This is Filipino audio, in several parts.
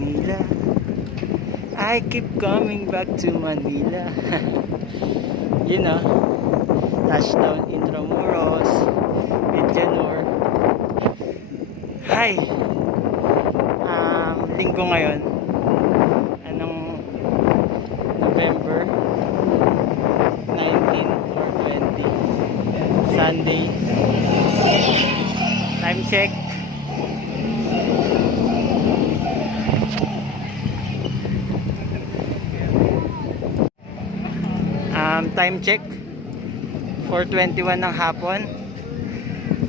Manila. I keep coming back to Manila. You know, touchdown Intramuros, Medianor. Hi! Linggo ngayon. Anong November 19 or 20. Sunday. Time check. Time check 4:21 ng hapon.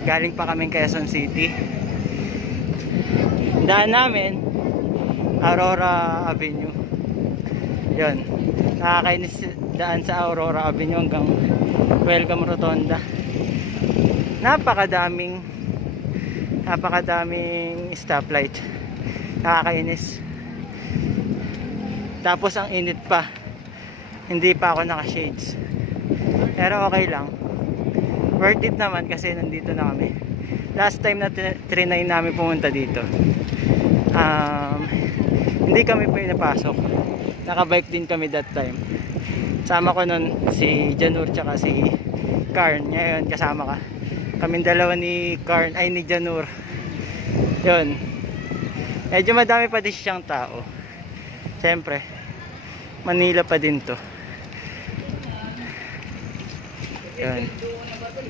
Galing pa kaming Quezon City. Daan namin Aurora Avenue. Yun, nakakainis daan sa Aurora Avenue hanggang Welcome Rotonda. Napakadaming stoplight. Nakakainis. Tapos ang init pa. Hindi pa ako naka-shades. Pero okay lang. Worth it naman kasi nandito na kami. Last time na trinay namin pumunta dito, hindi kami pinapasok. Nakabike din kami that time. Sama ko nun si Janur tsaka si Karn. Ngayon kasama ka. Kaming dalawa ni Karn ay ni Janur. Yun. Medyo madami pa din siyang tao. Siyempre, Manila pa din to. Yun.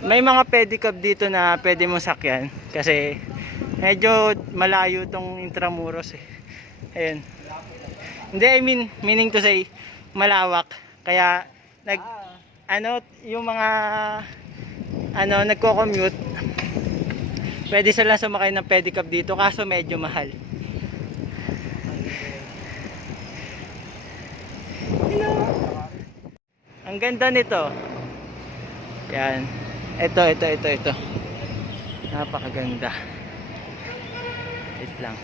May mga pedicab dito na pwede mo sakyan kasi medyo malayo tong Intramuros eh. Ayun. Hindi, I mean, meaning to say malawak. Kaya yung mga nagko-commute, pwede sila sumakay ng pedicab dito kaso medyo mahal. Hello. Ang ganda nito. Yan. Ito. Napakaganda. Wait lang.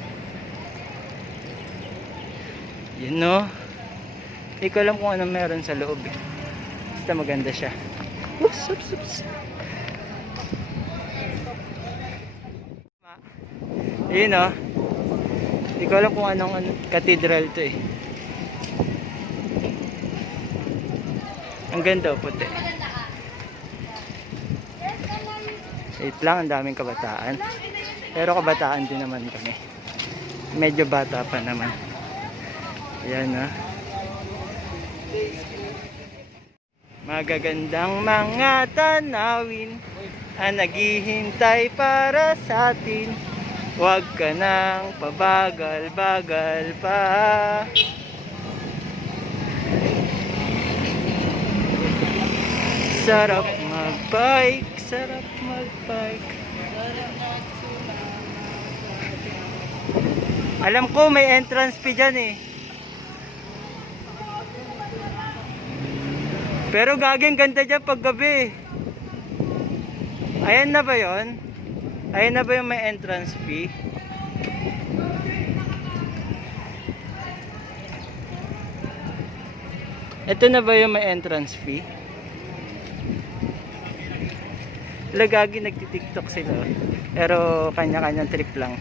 Yun no. Hindi ko alam kung ano meron sa loob eh. Basta maganda siya. Oops. Yun no. Hindi ko alam kung anong cathedral to eh. Ang ganda o puti. Wait lang, ang daming kabataan. Pero kabataan din naman kami. Medyo bata pa naman. Ayan na. Magagandang mga tanawin ang naghihintay para sa atin. Huwag ka nang pabagal-bagal pa. Sarap mag-bike. Alam ko may entrance fee dyan eh. Pero gaging ganda dyan pag gabi. Ayan na ba yun? Ayan na ba yung may entrance fee? Ito na ba yung may entrance fee? Lagagi nagti-TikTok sila. Pero kanya-kanyang trip lang.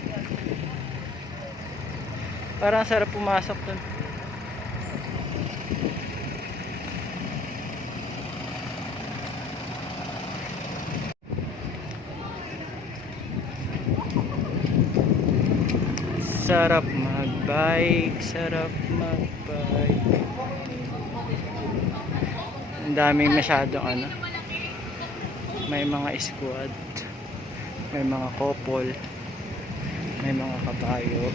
Parang sarap pumasok dun. Sarap mag-bike. Ang daming masyadong may mga squad, may mga couple, may mga kabayo.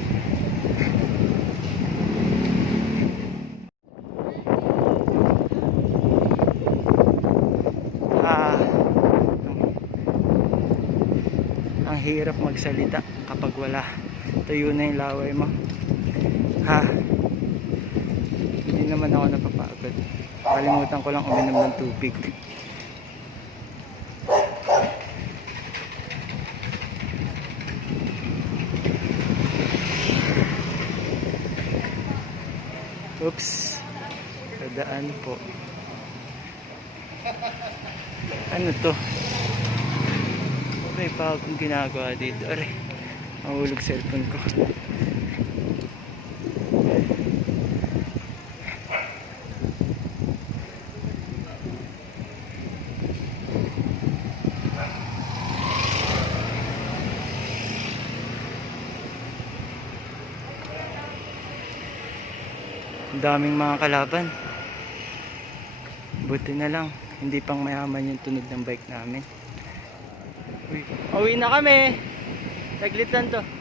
Ang hirap magsalita kapag wala. Tuyo na yung laway mo. Hindi naman ako napapagod. Kalimutan ko lang uminom ng tubig. Oops. Kadaan po. Ano to? May bagong ginagawa dito. Aray, mahulog cellphone ko. Ang daming mga kalaban. Buti na lang hindi pang mayaman yung tunog ng bike namin. Uwi na kami. Taglitan to.